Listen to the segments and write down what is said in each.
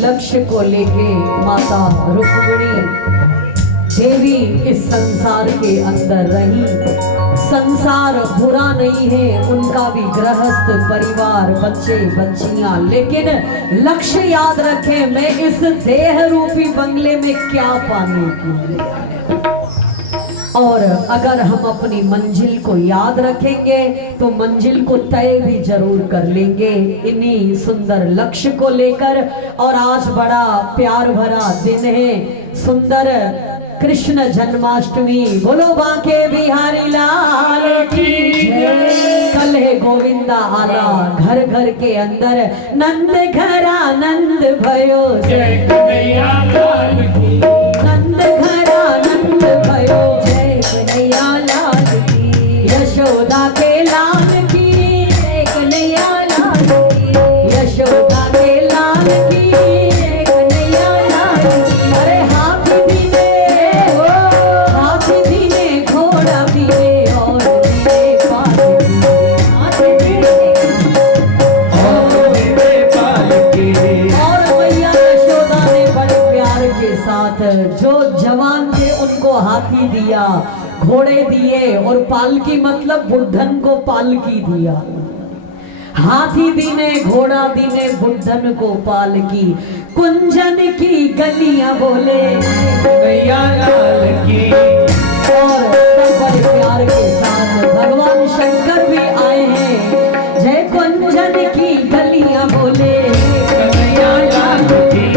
लक्ष्य को लेके माता रुक्मिणी देवी इस संसार के अंदर रही। संसार बुरा नहीं है, उनका भी गृहस्थ परिवार, बच्चे बच्चियां, लेकिन लक्ष्य याद रखें, मैं इस देह रूपी बंगले में क्या पाने की। और अगर हम अपनी मंजिल को याद रखेंगे तो मंजिल को तय भी जरूर कर लेंगे इन्हीं सुंदर लक्ष्य को लेकर। और आज बड़ा प्यार भरा दिन है, सुंदर कृष्ण जन्माष्टमी। बोलो बांके बिहारी लाल की जय। कल है गोविंदा आला घर घर के अंदर, नंद घर आनंद भयो जय कन्हैया लाल की। नंद घर आनंद भयो जय कन्हैया लाल की। यशोदा के लाल की जय कन्हैया लाल की। यशोदा के लाल की जय कन्हैया लाल की। अरे हाथी धीमे घोड़ा धीमे और धीमे पालकी। और मैया यशोदा ने बड़े प्यार के साथ जो जवान थे उनको हाथी दिया, घोड़े दिए, और पालकी मतलब बुद्धन को पालकी दिया। हाथी दीने, घोड़ा दीने, बुद्धन को पालकी। कुंजन की गलियां बोले कन्हैया लाल की। और सब बड़े प्यार के साथ भगवान शंकर भी आए हैं। जय कुंजन की गलियां बोले कन्हैया लाल की।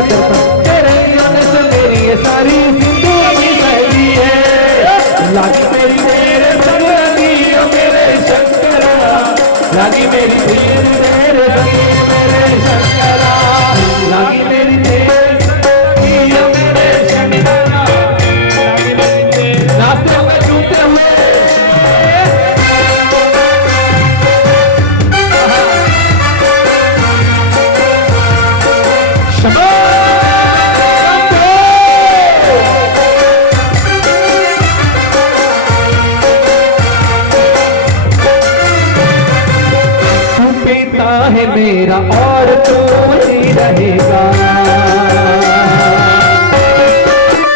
क्या करता, तेरे आने से मेरी ये सारी जिंदगी सही है। लागी मेरी तेरे संग लगी ओ मेरे शंकरा, लागी मेरी तेरे संग मेरे शंकरा, लागी मेरी तेरे संग लगी ओ मेरे शंकरा, लागी मेरी तेरे। नाचते हुए झूमते हुए है मेरा और तू ही रहेगा,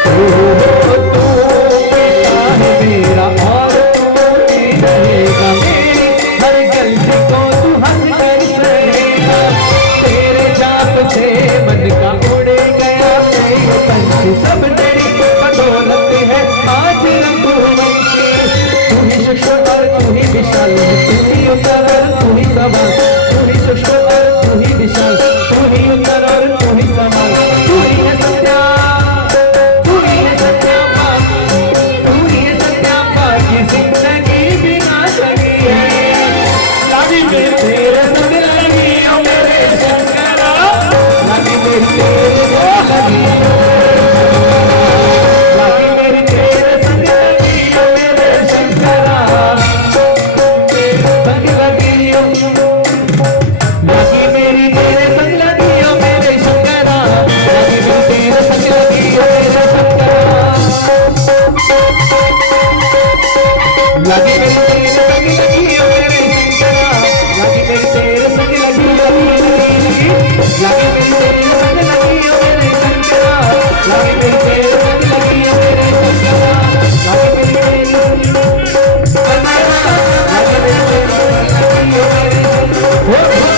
तू है मेरा और तू ही रहेगा, मेरी हर गलती को तू हंस कर सहेगा, तेरे जाप से मन का उड़ गया मेरे पंछी, सब तेरी बदौलत है आज रंगून की, तू ही शुक्र और तू ही विशाल, तू ही उत्तर और तू ही सवाल, तू ही शुक्र और तू ही विशाल, तू ही उत्तर और तू ही सवाल, तू ही है सत्या, तू ही है सत्या बाकी, तू ही है सत्या बाकी, जिंदगी बिना सगी है। लागी मेरी तेरे संग लगी ओ मेरे शंकरा, लागी मेरी तेरे संग लगी, लागी मेरी तेरे संग लगी ओ मेरे शंकरा, संग लगी ओ, लागी मेरी तेरे संग लगी ओ मेरे शंकरा, लागी मेरी तेरे संग लगी ओ मेरे शंकरा, लागी मेरी तेरे संग लगी ओ मेरे शंकरा, लागी मेरी तेरे संग लगी लागी मेरी तेरे संग लगी ओ मेरे शंकरा, लागी मेरी तेरे संग लगी ओ मेरे शंकरा, लागी मेरी तेरे संग लगी ओ मेरे